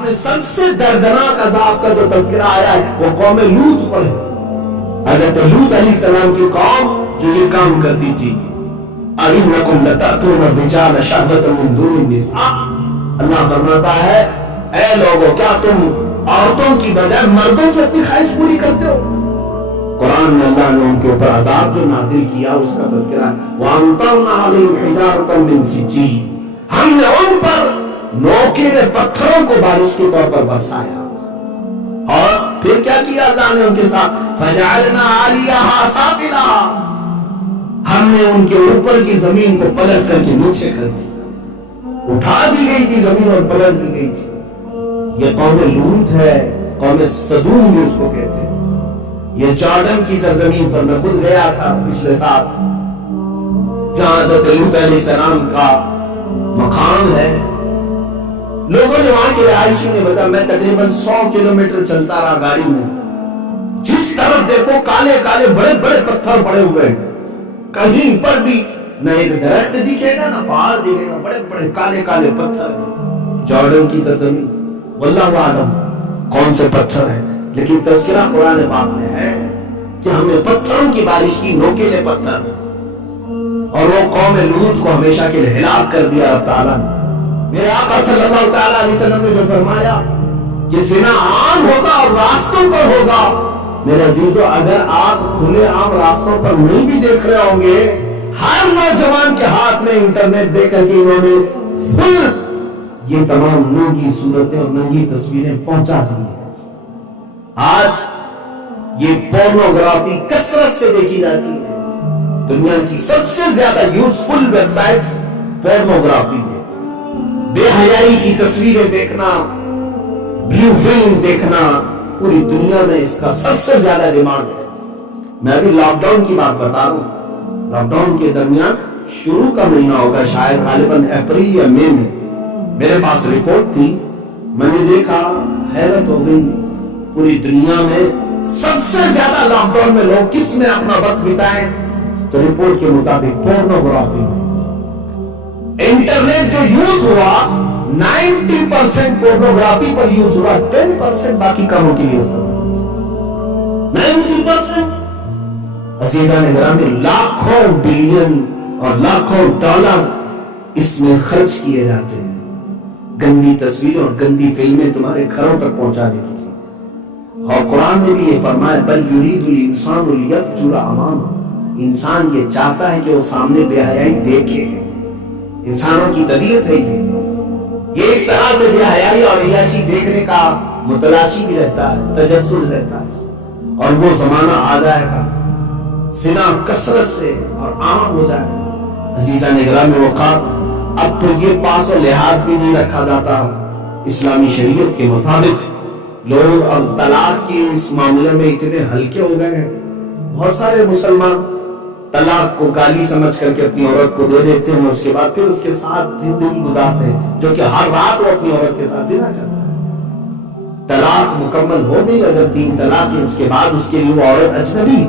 کائنات میں سب سے دردناک عذاب کا جو تذکرہ آیا ہے وہ قوم لوط پر ہے. حضرت لوط علیہ السلام کی قوم جو یہ کام کرتی تھی. اَإِنَّكُمْ لَتَأْتُونَ الرِّجَالَ شَهْوَةً مِّن دُونِ النِّسَاءِ. اللہ فرماتا ہے اے لوگوں کیا تم عورتوں کی بجائے مردوں سے اپنی خواہش پوری کرتے ہو؟ قرآن میں اللہ نے ان کے اوپر عذاب جو نازل کیا اس کا تذکرہ ہے. وَأَمْطَرْنَا عَلَيْهِمْ حِجَارَةً مِّن سِجِّيلٍ. ہم نے ان پر نوکیلے پتھروں کو بارش کے طور پر برسایا. اور پھر کیا کیا اللہ نے ان کے ساتھ؟ فَجَعَلْنَا عَلِيَهَا سَافِلًا. ہم نے ان کے اوپر کی زمین کو پلٹ کر کے نیچے کر دی. اٹھا دی گئی تھی زمین اور پلٹ دی گئی تھی. یہ قوم لوط ہے, قوم سدوم بھی اس کو کہتے ہیں. یہ جارڈن کی سرزمین پر میں خود گیا تھا پچھلے سال, جہاں حضرت لوط علیہ السلام کا مقام ہے. لوگوں نے وہاں کے رہائشی نے بتایا میں تقریباً 100 کلومیٹر چلتا رہا گاڑی میں. جس طرف دیکھو کالے کالے بڑے بڑے پتھر پڑے ہوئے ہیں. کہیں پر بھی نہ ایک درخت دکھے گا نہ پہاڑ دکھے گا, بڑے بڑے کالے کالے پتھر ہیں. جارڈن کی سرزمین واللہ عالم کون سے پتھر ہیں, لیکن تذکرہ قرآن پاک میں ہے کہ ہم نے پتھروں کی بارش کی, نوکیلے پتھر. اور وہ قوم لوط کو ہمیشہ کے لیے ہلاک کر دیا رب تعالیٰ نے. میرے آقا صلی اللہ تعالیٰ علیہ وسلم نے جو فرمایا کہ زنا عام ہوگا اور راستوں پر ہوگا. میرے عزیزو اگر آپ کھلے عام راستوں پر نہیں بھی دیکھ رہے ہوں گے, ہر نوجوان کے ہاتھ میں انٹرنیٹ دے کر کے انہوں نے فل یہ تمام ننگی صورتیں اور ننگی تصویریں پہنچا دی ہیں. آج یہ پورنوگرافی کثرت سے دیکھی جاتی ہے. دنیا کی سب سے زیادہ یوزفل ویب سائٹس پورنوگرافی ہے. بے حیائی کی تصویریں دیکھنا, بلیو فلم دیکھنا, پوری دنیا میں اس کا سب سے زیادہ ڈیمانڈ ہے. میں ابھی لاک ڈاؤن کی بات بتا رہا ہوں. لاک ڈاؤن کے درمیان شروع کا مہینہ ہوگا شاید غالباً اپریل یا مئی میں, میرے پاس رپورٹ تھی. میں نے دیکھا, حیرت ہو گئی. پوری دنیا میں سب سے زیادہ لاک ڈاؤن میں لوگ کس میں اپنا وقت بتائیں تو رپورٹ کے مطابق پورنوگرافی میں. انٹرنیٹ جو یوز ہوا 90% پورنوگرافی پر یوز ہوا, 10% باقی کاموں کے لیے. 90% عزیزان گرامی لاکھوں بلین اور لاکھوں ڈالر اس میں خرچ کیے جاتے ہیں گندی تصویریں اور گندی فلمیں تمہارے گھروں تک پہنچانے کے لیے. اور قرآن نے بھی یہ فرمایا بل یرید الانسان لیفجر امامہ. انسان یہ چاہتا ہے کہ وہ سامنے بے حیائی دیکھے. انسانوں کی طبیعت ہے یہ اس طرح سے بے حیائی اور عیاشی دیکھنے کا متلاشی بھی رہتا ہے, تجسس رہتا ہے. اور وہ زمانہ آ جائے گا زنا کثرت سے اور عام ہو جائے گا. عزیزان گرامی وقار, اب تو یہ پاس و لحاظ بھی نہیں رکھا جاتا اسلامی شریعت کے مطابق. لوگ اب طلاق کے اس معاملے میں اتنے ہلکے ہو گئے ہیں. بہت سارے مسلمان طلاق کو گالی سمجھ کر کے اپنی عورت کو دے دیتے ہیں, اس کے بعد پھر اس کے ساتھ زندگی گزارتے ہیں, جو کہ ہر رات وہ اپنی عورت کے ساتھ زنا کرتا ہے. طلاق مکمل ہو گئی, اگر 3 طلاق ہے اس کے بعد اس کے لیے وہ عورت اجنبی,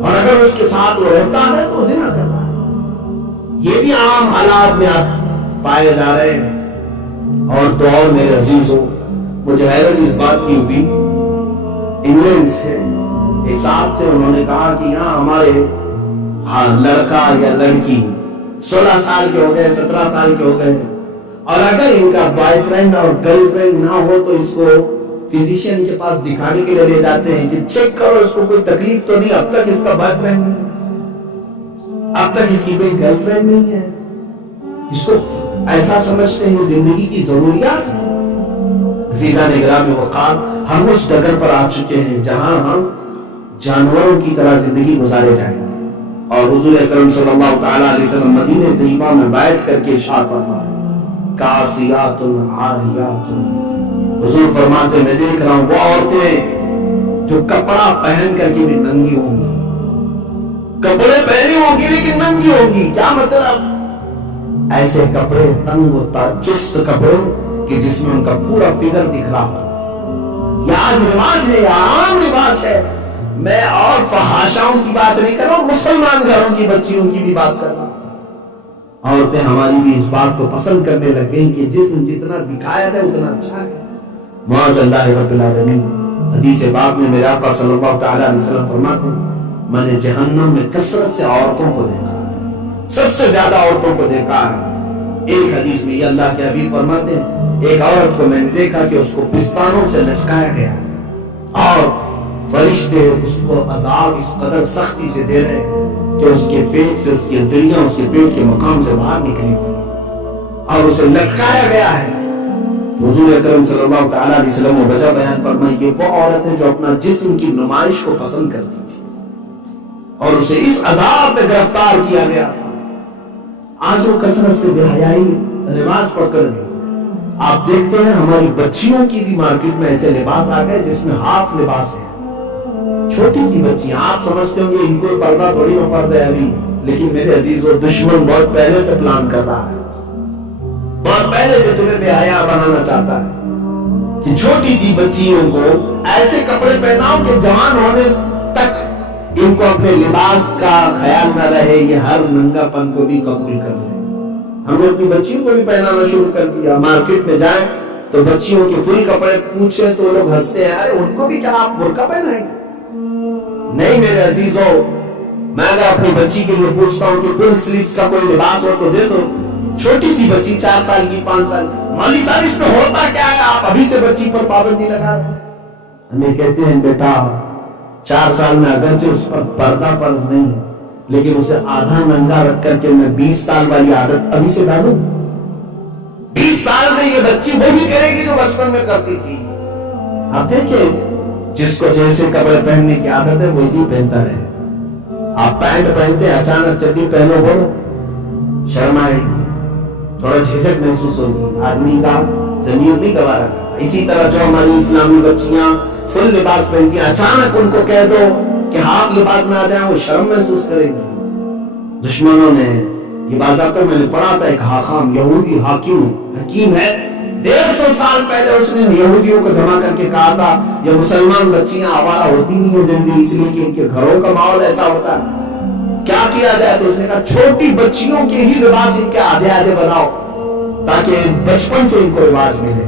اور اگر اس کے ساتھ وہ رہتا ہے تو زنا کرتا ہے. یہ بھی عام حالات میں آپ پائے جا رہے ہیں. اور تو اور میرے عزیزوں, مجھے حیرت اس بات کی ہوئی, انگلینڈ سے ایک صاحب تھے, انہوں نے کہا کہ یہاں ہمارے لڑکا یا لڑکی 16 سال کے ہو گئے, 17 سال کے ہو گئے, اور اگر ان کا بوائے فرینڈ اور گرل فرینڈ نہ ہو تو اس کو فزیشین کے پاس دکھانے کے لیے لے جاتے ہیں کہ چیک کرو اس کو کوئی تکلیف تو نہیں, اب تک اس کا بوائے فرینڈ نہیں ہے, اب تک اس کی کوئی گرل فرینڈ نہیں ہے. اس کو ایسا سمجھتے ہیں زندگی کی ضروریات. عزیزان گرامی وقار, ہم اس ڈگر پر آ چکے ہیں جہاں ہم جانوروں کی طرح زندگی گزارے جائیں گے. اور حضور اکرم صلی اللہ تعالیٰ علیہ وسلم مدینہ طیبہ میں بیٹھ کر کے ارشاد فرما رہے کاسیات عاریات. حضور فرماتے میں دیکھ رہا ہوں وہ عورتیں جو کپڑا پہن کر کے بھی ننگی ہوں گی, کپڑے پہنے ہوں گی لیکن ننگی ہوں گی. کیا مطلب؟ ایسے کپڑے تنگ و چست کپڑے کہ جس میں ان کا پورا فگر دکھ رہا ہو. یہ آج رواج ہے, یہ عام رواج ہے. میں اور فحاشاؤں کی بات نہیں کر رہا ہوں, مسلمان گھروں کی بچیوں کی بھی بات کر رہا ہوں. عورتیں ہماری بھی اس بات کو پسند کرنے لگ گئی کہ جسم جتنا دکھایا جائے اتنا اچھا ہے. معاذ اللہ رب العالمین۔ حدیث پاک میں میرے آقا صلی اللہ تعالی علیہ وسلم فرماتے ہیں میں نے جہنم میں کثرت سے عورتوں کو دیکھا، سب سے زیادہ عورتوں کو دیکھا ہے۔ ایک حدیث میں یہ اللہ کے حبیب فرماتے ہیں ایک عورت کو میں نے دیکھا کہ اس کو پستانوں سے لٹکایا گیا اور فرشتے اس کو عذاب اس قدر سختی سے دے رہے ہیں کہ اس کے پیٹ سے اس کی انتڑیاں اس کے پیٹ کے مقام سے باہر نکلی اور اسے لٹکایا گیا ہے۔ حضور اکرم صلی اللہ تعالی علیہ وسلم نے وجہ بیان فرمائی کہ وہ عورت ہے جو اپنا جسم کی نمائش کو پسند کرتی تھی اور اسے اس عذاب میں گرفتار کیا گیا تھا۔ آج وہ کثرت سے بے حیائی رواج پکڑ گئی۔ آپ دیکھتے ہیں ہماری بچیوں کی بھی مارکیٹ میں ایسے لباس آ گئے جس میں ہاف لباس ہے، چھوٹی سی بچیاں، آپ سمجھتے ہوں گے ان کو پردہ تھوڑی نہ فرض ہے ابھی، لیکن میرے عزیزو دشمن بہت پہلے سے پلان کر رہا ہے، بہت پہلے سے تمہیں بے حیا بنانا چاہتا ہے کہ چھوٹی سی بچیوں کو ایسے کپڑے پہناؤ کہ جوان ہونے تک ان کو اپنے لباس کا خیال نہ رہے، یہ ہر ننگا پن کو بھی قبول کر لیں۔ ہم نے اپنی بچیوں کو بھی پہنانا شروع کر دیا، مارکیٹ میں جائیں تو بچیوں کے فل کپڑے پوچھیں تو لوگ ہنستے ہیں، ارے ان کو بھی کیا آپ برقع پہنائیں گے؟ نہیں میرے عزیزو، میں اگر اپنی بچی کے لیے پوچھتا ہوں کہ فل سلیوز کا کوئی لباس ہو تو دے دو، چھوٹی سی بچی 4 سال کی 5 سال، مولوی صاحب اس میں ہوتا کیا ہے آپ ابھی سے بچی پر پابندی لگا رہے ہیں؟ ہمیں کہتے ہیں بیٹا 4 سال میں اگرچہ اس پر پردہ فرض نہیں ہے لیکن اسے آدھا ننگا رکھ کر کے میں 20 سال والی عادت ابھی سے ڈالوں، 20 سال میں یہ بچی وہی کرے گی جو بچپن میں کرتی تھی۔ آپ دیکھیں جس کو جیسے کپڑے پہننے کی عادت ہے ویسے پہنتا رہے۔ آپ پینٹ پہنتے ہیں اچانک چڈی پہنو بولو شرم آئے گی، تھوڑا جھجک محسوس ہوگی، آدمی کا ضمیر نہیں گوارا کرتا۔ اسی طرح جو ہماری اسلامی بچیاں فل لباس پہنتی ہیں اچانک ان کو کہہ دو کہ ہاف لباس میں آ جائیں وہ شرم محسوس کرے گی۔ دشمنوں نے یہ باضابطہ میں نے پڑھا تھا، ایک حاکم یہودی حکیم ہے 150 سال پہلے اس نے یہودیوں کو جمع کر کے کہا تھا یہ مسلمان بچیاں آوارہ ہوتی نہیں ہیں جلدی اس لیے کہ ان کے گھروں کا ماحول ایسا ہوتا ہے، کیا کیا جائے؟ تو اس نے کہا چھوٹی بچیوں کے ہی لباس ان کے آدھے آدھے بناؤ تاکہ بچپن سے ان کو رواج ملے۔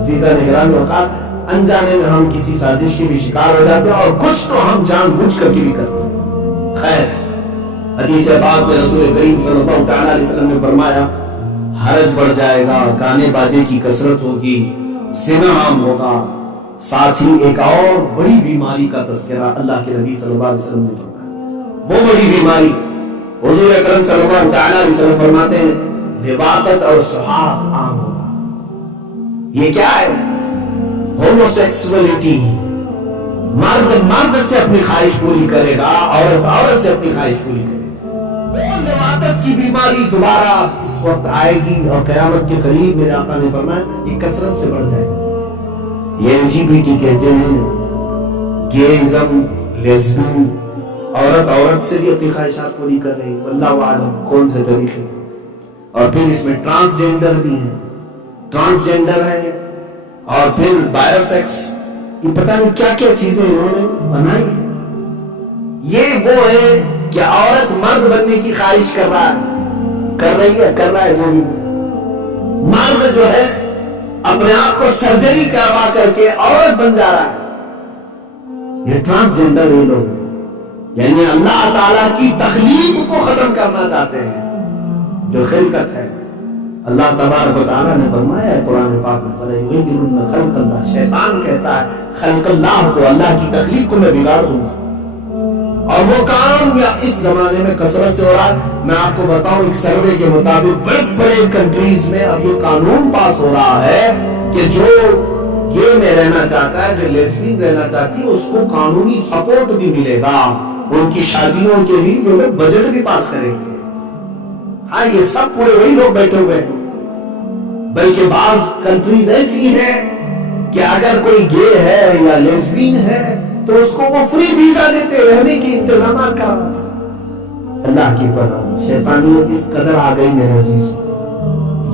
عزیزہ نگران وقات انجانے میں ہم کسی سازش کے بھی شکار ہو جاتے ہیں اور کچھ تو ہم جان بوجھ کر کے بھی کرتے ہیں۔ خیر حدیث پاک میں رسول کریم صلی اللہ تعالی علیہ وسلم نے فرمایا حرج بڑھ جائے گا، گانے باجے کی کثرت ہوگی، زنا عام ہوگا، ساتھ ہی ایک اور بڑی بیماری کا تذکرہ اللہ کے نبی صلی اللہ علیہ وسلم نے فرمایا۔ وہ بڑی بیماری حضور اکرم صلی اللہ تعالی علیہ وسلم فرماتے ہیں لواطت اور سحاق عام ہوگا۔ یہ کیا ہے؟ ہوموسیکسولیٹی، مرد سے اپنی خواہش پوری کرے گا، عورت سے اپنی خواہش پوری کرے گا۔ وہ لواطت کی بیماری دوبارہ اس وقت آئے گی اور قیامت کے قریب میرے آقا نے فرمایا یہ کثرت سے بڑھ جائے گی۔ یہ LGBT کہتے ہیں، گیزم، لیزبین، عورت سے بھی اپنی خواہشات پوری کر رہی، واللہ اعلم کون سے طریقے۔ اور پھر اس میں ٹرانسجینڈر بھی ہیں، ٹرانسجینڈر ہے اور پھر بایو سیکس، یہ پتہ نہیں کیا کیا چیزیں انہوں نے بنائی ہیں۔ یہ وہ ہے کہ عورت مرد بننے کی خواہش کر رہا ہے جو بھی مرد جو ہے اپنے آپ کو سرجری کروا کر کے عورت بن جا رہا ہے، یہ ٹرانسجینڈر یہ لوگ ہیں، یعنی اللہ تعالیٰ کی تخلیق کو ختم کرنا چاہتے ہیں جو خلقت ہے۔ اللہ تبارک و تعالیٰ نے فرمایا ہے قرآن پاک میں فَلَيُغَيِّرُنَّ خَلْقَ اللَّهِ، شیطان کہتا ہے خلق اللہ کو، اللہ کی تخلیق کو میں بگاڑ دوں گا، اور وہ کام یا اس زمانے میں کثرت سے ہو رہا ہے۔ میں آپ کو بتاؤں ایک سروے کے مطابق بڑے بڑے کنٹریز میں اب یہ قانون پاس ہو رہا ہے کہ جو گے میں رہنا چاہتا ہے، جو لیسبین رہنا چاہتی ہے، اس کو قانونی سپورٹ بھی ملے گا، ان کی شادیوں کے لیے جو لوگ بجٹ بھی پاس کریں گے۔ ہاں یہ سب پورے وہی لوگ بیٹھے ہوئے ہیں، بلکہ بعض کنٹریز ایسی ہیں کہ اگر کوئی گے ہے یا لیسبین ہے تو اس کو وہ فری ویزا دیتے، رہنے کی انتظامات کرواتے۔ اللہ کی پناہ، شیطانیت اس قدر آ گئی میرے عزیز،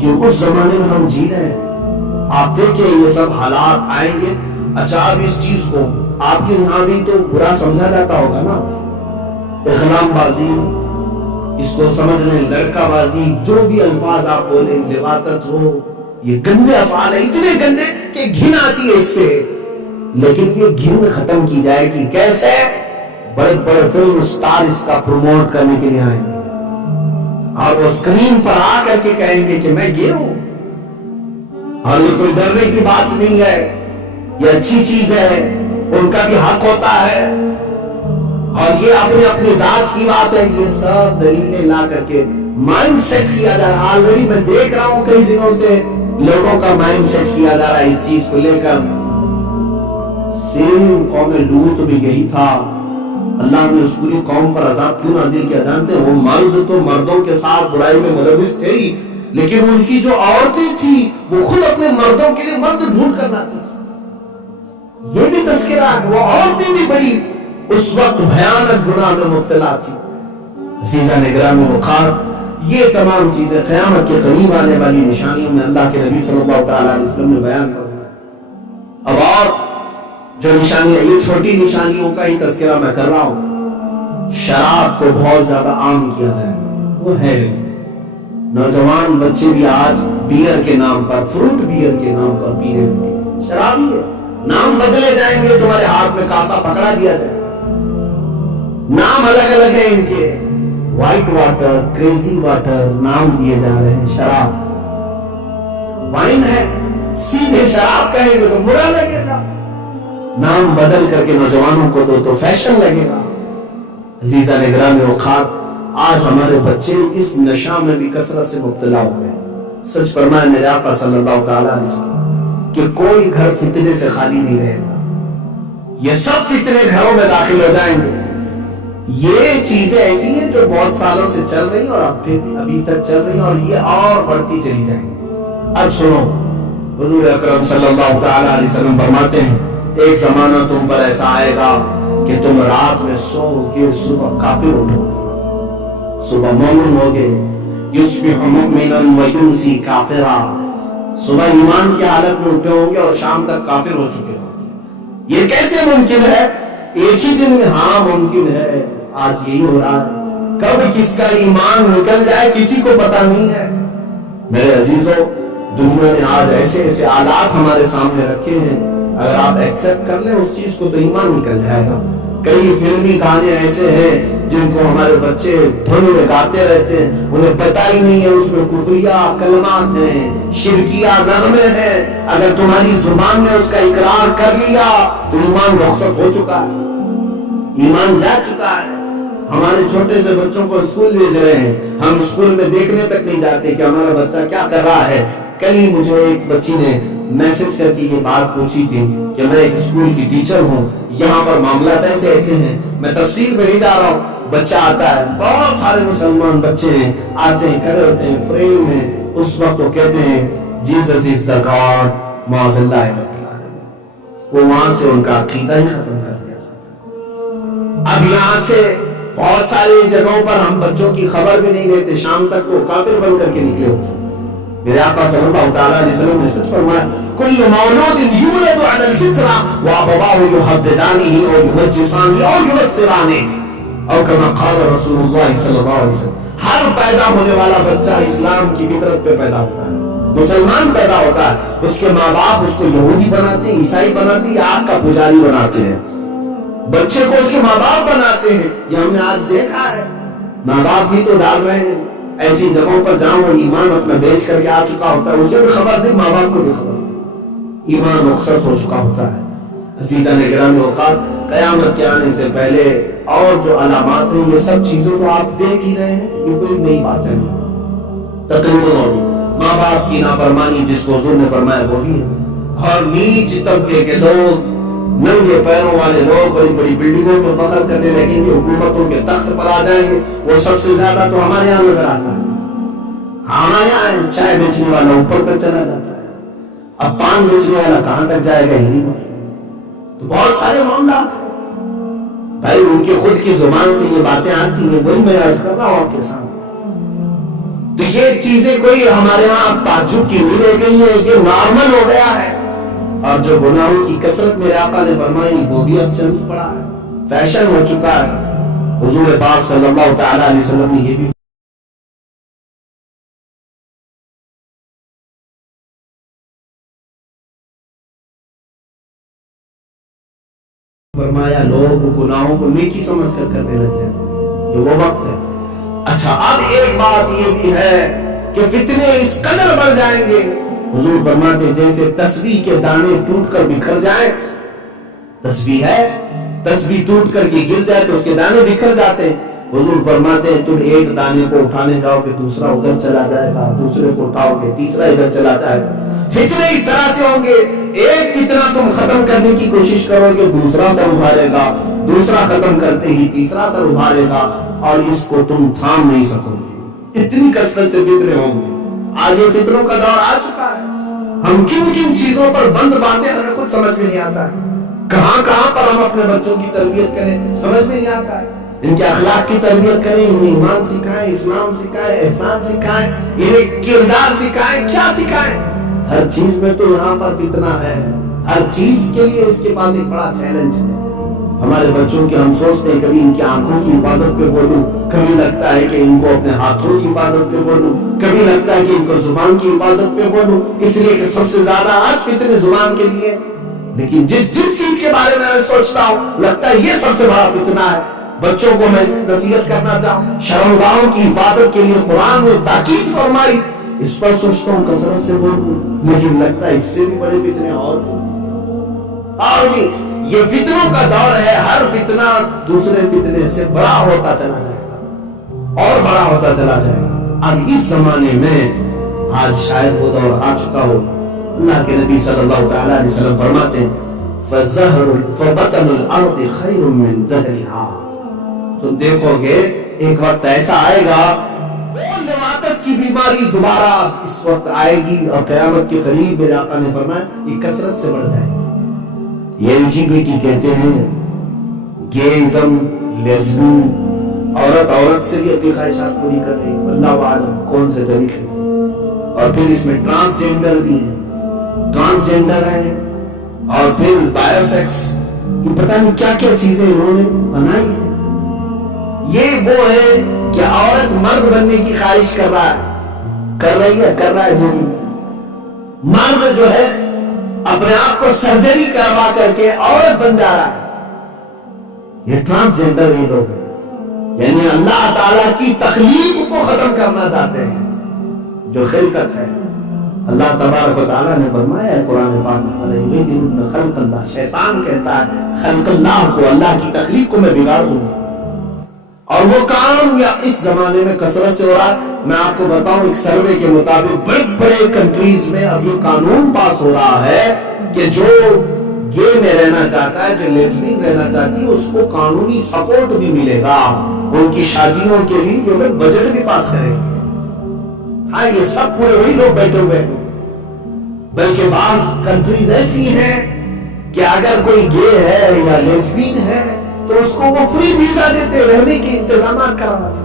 یہ اس زمانے میں ہم جی رہے ہیں۔ آپ دیکھیں یہ سب حالات آئیں گے، اچھا اب اس چیز کو آپ کے یہاں بھی تو برا سمجھا جاتا ہوگا نا، اخلام بازی، اس کو سمجھ لیں لڑکا بازی، جو بھی الفاظ آپ بولیں، لواطت ہو، یہ گندے افعال ہیں، اتنے گندے کہ گھن آ آتی ہے اس سے، لیکن یہ گھن ختم کی جائے گی کیسے؟ بڑے بڑے فلم سٹار اس کا پروموٹ کرنے کے لیے آئیں گے اور وہ اسکرین پر آ کر کے کہیں گے کہ میں یہ ہوں، اور یہ کوئی ڈرنے کی بات نہیں ہے، یہ اچھی چیز ہے، ان کا بھی حق ہوتا ہے، اور یہ اپنے اپنی ذات کی بات ہے۔ یہ سب دلیلیں لا کر کے مائنڈ سیٹ کیا جا رہا ہے۔ آلریڈی میں دیکھ رہا ہوں کئی دنوں سے لوگوں کا مائنڈ سیٹ کیا جا رہا ہے اس چیز کو لے کر۔ سیم قوم لوط بھی یہی تھا، اللہ نے اس پوری قوم پر عذاب کیوں نازل کیا جانتے ہیں؟ وہ مرد تو مردوں کے ساتھ برائی میں ملوث تھے ہی، لیکن ان کی جو عورتیں تھیں وہ خود اپنے مردوں کے لیے مرد ڈھونڈ کر لاتی تھی۔ یہ بھی تذکرہ ہے، وہ عورتیں بھی بڑی اس وقت بھیانک گناہ میں مبتلا تھی۔ عزیزان گرامی وقار، یہ تمام چیزیں قیامت کے قریب آنے والی نشانیوں میں اللہ کے نبی صلی اللہ علیہ وسلم نے بیان فرمایا۔ اب اور جو نشانیاں، یہ چھوٹی نشانیوں کا ہی تذکرہ میں کر رہا ہوں۔ شراب کو بہت زیادہ عام کیا جائے، وہ ہے نوجوان بچے بھی آج بیئر کے نام پر، فروٹ بیئر کے نام پر پینے لگے۔ شرابی ہے، نام بدلے جائیں گے، تمہارے ہاتھ میں کاسا پکڑا دیا جائے گا، نام الگ الگ ہیں ان کے، وائٹ واٹر، کریزی واٹر نام دیے جا رہے ہیں۔ شراب وائن ہے، سیدھے شراب کہیں گے تو برا لگے گا، نام بدل کر کے نوجوانوں کو دو تو فیشن لگے گا۔ عزیزان گرامی وقار، آج ہمارے بچے اس نشہ میں بھی کثرت سے مبتلا ہو گئے۔ سچ فرمایا میرے آقا صلی اللہ تعالیٰ علیہ وسلم کہ کوئی گھر فتنے سے خالی نہیں رہے گا، یہ سب فتنے گھروں میں داخل ہو جائیں گے۔ یہ چیزیں ایسی ہیں جو بہت سالوں سے چل رہی اور اب پھر ابھی تک چل رہی اور یہ اور بڑھتی چلی جائیں گی۔ اب سنو، حضور اکرم صلی اللہ تعالیٰ علیہ وسلم فرماتے ہیں ایک زمانہ تم پر ایسا آئے گا کہ تم رات میں سو کے صبح کافر اٹھو گے، صبح مومن ہوگے، یصبح مؤمنا ویمسی کافرا، صبح ایمان کی حالت میں اٹھے ہوں گے اور شام تک کافر ہو چکے ہوں گے۔ یہ کیسے ممکن ہے؟ ایک ہی دن میں؟ ہاں ممکن ہے، آج یہی ہو رہا ہے۔ کب کس کا ایمان نکل جائے کسی کو پتا نہیں ہے۔ میرے عزیزوں، دنیا نے آج ایسے ایسے آلات ہمارے سامنے رکھے ہیں، اگر آپ ایکسپٹ کر لیں اس چیز کو تو ایمان نکل جائے گا۔ کئی فلمی گانے ایسے ہیں جن کو ہمارے بچے دھن میں گاتے رہتے ہیں، انہیں پتہ ہی نہیں ہے اس میں کفریہ کلمات ہیں، شرکیہ نغمے ہیں۔ اگر تمہاری زبان نے اس کا اقرار کر لیا تو ایمان رخصت ہو چکا ہے، ایمان جا چکا ہے۔ ہمارے چھوٹے سے بچوں کو اسکول بھیج رہے ہیں، ہم اسکول میں دیکھنے تک نہیں جاتے کہ ہمارا بچہ کیا کر رہا ہے۔ کل ہی مجھے ایک بچی نے میسج کر کے یہ بات پوچھی تھی کہ میں ایک اسکول کی ٹیچر ہوں، یہاں پر معاملات ایسے ایسے ہیں، میں تفصیل میں نہیں جا رہا ہوں۔ بچہ آتا ہے، بہت سارے مسلمان بچے ہیں، آتے ہیں، کھڑے ہوتے ہیں پریئر میں، اس وقت وہ کہتے ہیں جیسس از دا گاڈ معاذ اللہ، وہ وہاں سے ان کا عقیدہ ہی ختم کر دیا تھا۔ اب یہاں سے بہت ساری جگہوں پر ہم بچوں کی خبر بھی نہیں لیتے، شام تک وہ کافر بن کر کے نکلے ہوتے ہیں۔ میرے آقا صلی اللہ تعالیٰ علیہ وسلم نے سچ فرمایا کل مولود یولد علی الفطرہ وابواہ یحودانہ او یمجسانہ او ینصرانہ او کما قال رسول اللہ صلی اللہ علیہ وسلم۔ ہر پیدا ہونے والا بچہ اسلام کی فطرت پہ پیدا ہوتا ہے، مسلمان پیدا ہوتا ہے، اس کے ماں باپ اس کو یہودی بناتے ہیں، عیسائی بناتے ہیں، آگ کا پجاری بناتے ہیں، بچے کو اس کے ماں باپ بناتے ہیں۔ یہ ہم نے آج دیکھا ہے، ماں باپ بھی تو ڈال رہے ہیں ایسی جگہوں پر جہاں وہ ایمان اپنا بیچ کر کے آ چکا ہوتا ہے، اسے بھی خبر نہیں، ماں باپ کو بھی خبر نہیں، ایمان رخصت ہو چکا ہوتا ہے۔ عزیزان گرامی اوقات، قیامت کے آنے سے پہلے اور جو علامات ہیں یہ سب چیزوں کو آپ دیکھ ہی رہے ہیں، یہ کوئی نئی بات ہے نہیں۔ تقریباً اور ماں باپ کی نافرمانی جس کو حضور نے فرمایا وہ بھی ہے، اور نیچ طبقے کے لوگ، ننگے پیروں والے لوگ بڑی بڑی بلڈنگوں میں فخر کرنے لگیں گے، حکومتوں کے تخت پر آ جائیں گے۔ وہ سب سے زیادہ تو ہمارے یہاں نظر آتا ہے، ہمارے یہاں چائے بیچنے والا اوپر تک چلا جاتا ہے، اب پان بیچنے والا کہاں تک جائے گا ہی نہیں۔ تو بہت سارے معاملات ہیں بھائی، ان کے خود کی زبان سے یہ باتیں آتی ہیں، وہی میں عرض کر رہا ہوں آپ کے سامنے۔ تو یہ چیزیں کوئی ہمارے یہاں اب تعجب کی نہیں رہ گئی ہیں، یہ نارمل ہو گیا ہے۔ اور جو گناہوں کی کثرت میرے آقا نے فرمائی وہ بھی اب چل پڑا ہے، فیشن ہو چکا ہے۔ حضور پاک صلی اللہ تعالیٰ علیہ وسلم نے یہ بھی فرمایا لوگ گناہوں کو نیکی سمجھ کر کرنے لگ جائیں، یہ وہ وقت ہے۔ اچھا اب ایک بات یہ بھی ہے کہ فتنے اس قدر بڑھ جائیں گے، حضور فرماتے جیسے تسبیح کے دانے ٹوٹ کر بکھر جائیں، تسبیح ہے، تسبیح ٹوٹ کر کے گر جائے تو اس کے دانے بکھر جاتے ہیں، حضور فرماتے ہیں تم ایک دانے کو اٹھانے جاؤ کہ دوسرا ادھر چلا جائے گا، دوسرے کو اٹھاؤ کہ تیسرا ادھر چلا جائے گا۔ فتنے اس طرح سے ہوں گے، ایک فتنہ تم ختم کرنے کی کوشش کرو گے دوسرا سر ابھارے گا، دوسرا ختم کرتے ہی تیسرا سر ابھارے گا، اور اس کو تم تھام نہیں سکو گے، اتنی کثرت سے فتنے ہوں گے۔ آج یہ فتنوں کا دور آ چکا ہے، ہم کن کن چیزوں پر بند باندھے ہمیں خود سمجھ میں نہیں آتا ہے، کہاں کہاں پر ہم اپنے بچوں کی تربیت کریں سمجھ میں نہیں آتا ہے، ان کے اخلاق کی تربیت کریں، انہیں ایمان سکھائیں، اسلام سکھائیں، احسان سکھائیں، انہیں کردار سکھائیں، کیا سکھائیں، ہر چیز میں تو یہاں پر فتنہ ہے، ہر چیز کے لیے اس کے پاس ایک بڑا چیلنج ہے۔ ہمارے بچوں کے ہم سوچتے ہیں کبھی ان کی آنکھوں کی حفاظت پہ بولوں، کبھی لگتا ہے کہ ان کو اپنے ہاتھوں کی حفاظت پہ بولوں، کبھی لگتا ہے کہ ان کو زبان کی حفاظت پہ بولوں، اس لیے کہ سب سے زیادہ آج فتنے زبان کے لیے، لیکن جس چیز کے بارے میں سوچتا ہوں لگتا ہے یہ سب سے بڑا فتنہ ہے۔ بچوں کو میں نصیحت کرنا چاہوں، شرمگاہوں کی حفاظت کے لیے قرآن نے تاکید فرمائی، اس پر سوچتا ہوں کثرت سے بولوں، لیکن لگتا ہے اس سے بھی بڑے فتنے اور بھی۔ یہ فتنوں کا دور ہے، ہر فتنہ دوسرے فتنے سے بڑا ہوتا چلا جائے گا اور بڑا ہوتا چلا جائے گا۔ اب اس زمانے میں آج شاید وہ دور آ چکا ہو، اللہ کے نبی صلی اللہ تعالی علیہ وسلم فرماتے ہیں فَبَطَنُ الْأَرْضِ خَيْرٌ مِّن ظَهْرِهَا، تم دیکھو گے ایک وقت ایسا آئے گا وہ لواطت کی بیماری دوبارہ اس وقت آئے گی، اور قیامت کے قریب میرے آقا نے فرمایا یہ کثرت سے بڑھ جائے گی۔ یہ LGBT کہتے ہیں، گیزم، لیزبین، عورت سے بھی اپنی خواہشات پوری کر رہی ہے، اللہ عالم کون سے طریقے، اور پھر اس میں ٹرانسجینڈر بھی ہیں، ٹرانسجینڈر ہیں، اور پھر بایو سیکس، یہ پتہ نہیں کیا کیا چیزیں انہوں نے بنائی ہیں۔ یہ وہ ہے کہ عورت مرد بننے کی خواہش کر رہا ہے جو مرد جو ہے اپنے آپ کو سرجری کروا کر کے عورت بن جا رہا ہے، یہ ٹرانسجینڈر ہی لوگ ہیں، یعنی اللہ تعالیٰ کی تخلیق کو ختم کرنا چاہتے ہیں، جو خلقت ہے۔ اللہ تبارک و تعالیٰ نے فرمایا ہے قرآن پاک میں، خلق اللہ، شیطان کہتا ہے خلق اللہ کو، اللہ کی تخلیق کو میں بگاڑ دوں گا، اور وہ کام یا اس زمانے میں کثرت سے ہو رہا ہے۔ میں آپ کو بتاؤں ایک سروے کے مطابق بڑے بڑے کنٹریز میں اب یہ قانون پاس ہو رہا ہے کہ جو گے میں رہنا چاہتا ہے، جو لیزبین رہنا چاہتی ہے، اس کو قانونی سپورٹ بھی ملے گا، ان کی شادیوں کے لیے جو لوگ بجٹ بھی پاس کریں گے۔ ہاں یہ سب پورے وہی لوگ بیٹھے ہوئے ہیں، بلکہ بعض کنٹریز ایسی ہیں کہ اگر کوئی گے ہے یا لیزبین ہے تو اس کو وہ فری ویزا دیتے، رہنے کے انتظامات کرواتے۔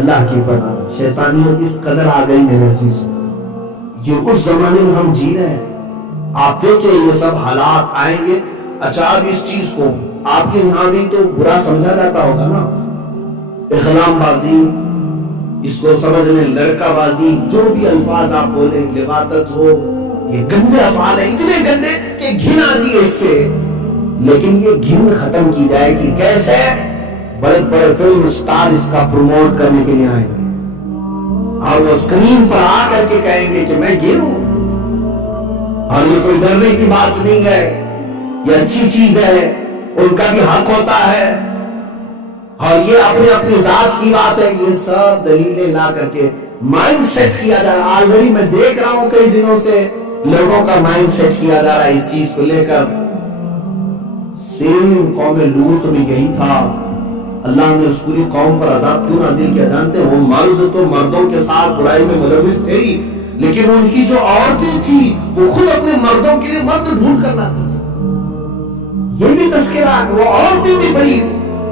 اللہ کی پناہ، شیطانیت اس قدر آ گئی میرے عزیزو، یہ اس زمانے میں ہم جی رہے ہیں۔ آپ دیکھیں یہ سب حالات آئیں گے۔ اچھا اب اس چیز کو آپ کے یہاں بھی تو برا سمجھا جاتا ہوگا نا، اخلام بازی، اس کو سمجھ لیں لڑکا بازی، جو بھی الفاظ آپ بولیں، لواطت ہو، یہ گندے افعال ہیں، اتنے گندے کہ گھن آتی ہے اس سے، لیکن یہ گھن ختم کی جائے گی کیسے؟ بڑے بڑے فلم سٹار اس کا پروموٹ کرنے کے لیے آئیں گے، اور وہ اسکرین پر آ کر کے کہیں گے کہ میں گے ہوں، اور یہ کوئی ڈرنے کی بات نہیں ہے، یہ اچھی چیز ہے، ان کا بھی حق ہوتا ہے، اور یہ اپنے اپنی ذات کی بات ہے۔ یہ سب دلیلیں لا کر کے مائنڈ سیٹ کیا جا رہا ہے۔ آلریڈی میں دیکھ رہا ہوں کئی دنوں سے لوگوں کا مائنڈ سیٹ کیا جا رہا ہے اس چیز کو لے کر۔ سیم قوم لوط بھی یہی تھا، اللہ نے اس پوری قوم پر عذاب کیوں نازل کیا جانتے ہیں؟ وہ مرد تو مردوں کے ساتھ برائی میں ملوث تھے، لیکن ان کی جو عورتیں تھیں وہ خود اپنے مردوں کے لیے مرد ڈھونڈ کر لاتی تھی۔ یہ بھی تذکرہ ہے، وہ عورتیں بھی بڑی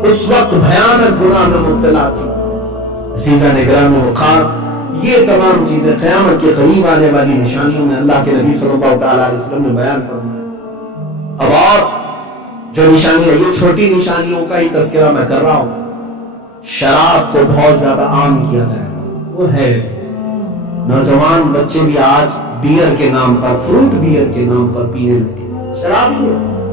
اس وقت بھیانک گناہ میں مبتلا تھی۔ عزیزان گرامی وقار، یہ تمام چیزیں قیامت کے قریب آنے والی نشانیوں میں اللہ کے نبی صلی اللہ تعالی علیہ وسلم نے بیان فرمایا۔ اب اور جو نشانیاں، یہ چھوٹی نشانیوں کا ہی تذکرہ میں کر رہا ہوں۔ شراب کو بہت زیادہ عام کیا جائے، وہ ہے نوجوان بچے بھی آج بیئر کے نام پر، فروٹ بیئر کے نام پر پینے لگے، شراب ہی ہے۔